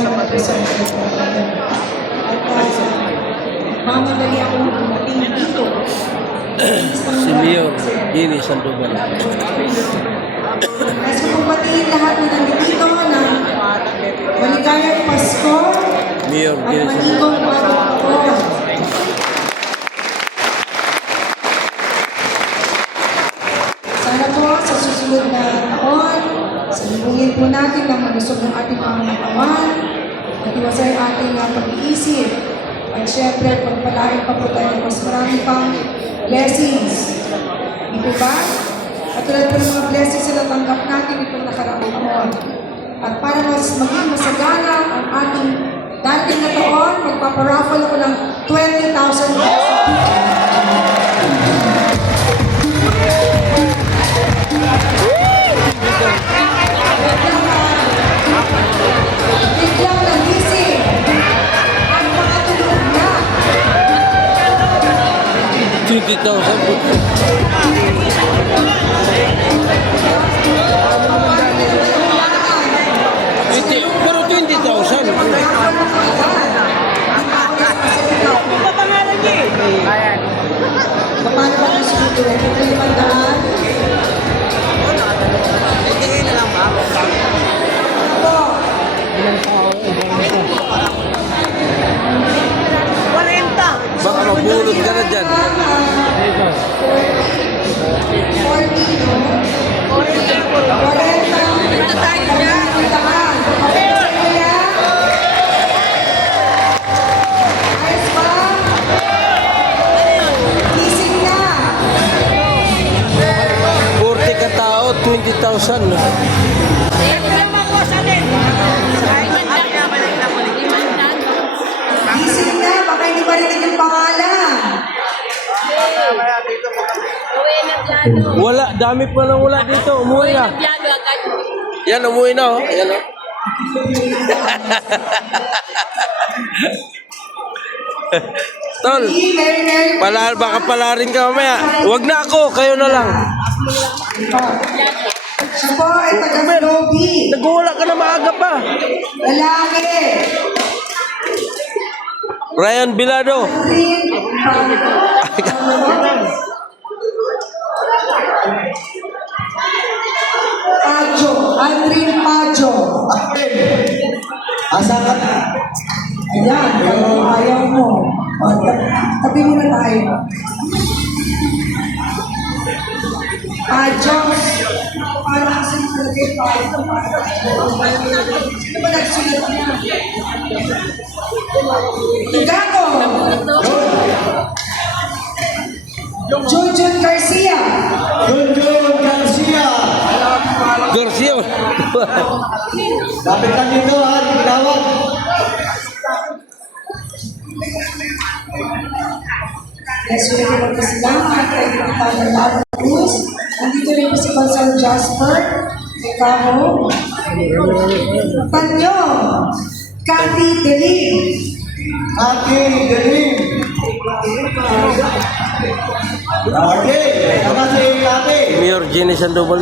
Salamat po sa mga ito. At mamadali ako dumating dito. Si Mayor Jenny Sandoval. Nasa kong batiin lahat na nandito na maligayang Pasko Mayor at Jenny Sandoval. manigong pagkakaroon. Sana po sa susunod na taon, salubungin po natin ng malusog ng ating pangangatawan at iwasay ating pag-iisip. At syempre, pagpalain pa po tayo ng mas marami pang blessings. Di po ba? At tulad po ng mga blessings na natanggap natin itong nakaraang taon. At para mas maging masagana ang ating dating na taon, magpaparaffle ako ng 20,000 pesos. Biglang nagising ang mga tulog na. 20,000. Pero 20,000. Paano ba ang susunod? Ito yung mandaan? Baka mabulot ka na dyan. 40 ka tao, 20,000. Gising na, baka hindi pa rin yung pangalan. Wala, dami pa lang wala dito. Umuwi na. Yan, umuwi na. Oh. Ayan, oh. Tol, baka palarin ka mamaya. Huwag na ako, kayo na lang. Siya po ay taga-Lobby. Nagwala ka na maaga pa. Lalaki. Ryan Bilado. Aldrin Pajo. Asa ka na? Ayan, ayaw mo. O, tabi mo na tayo. Pajo. Parang kasi talaga yung Pajo. Ano ba nagsulat niya? Gago. Junjun Garcia. Junjun Garcia. Garcia. Dapat ka dito ha, tinawag. Yes, we will magkasalamat kay Kapitana Lara Cruz. Nandito rin po si Consul Jasper. Ikaw. Tanyo. Cathy Delim. Ate, galing. Okay, sama si Ate. Mayor Jenny Sandoval.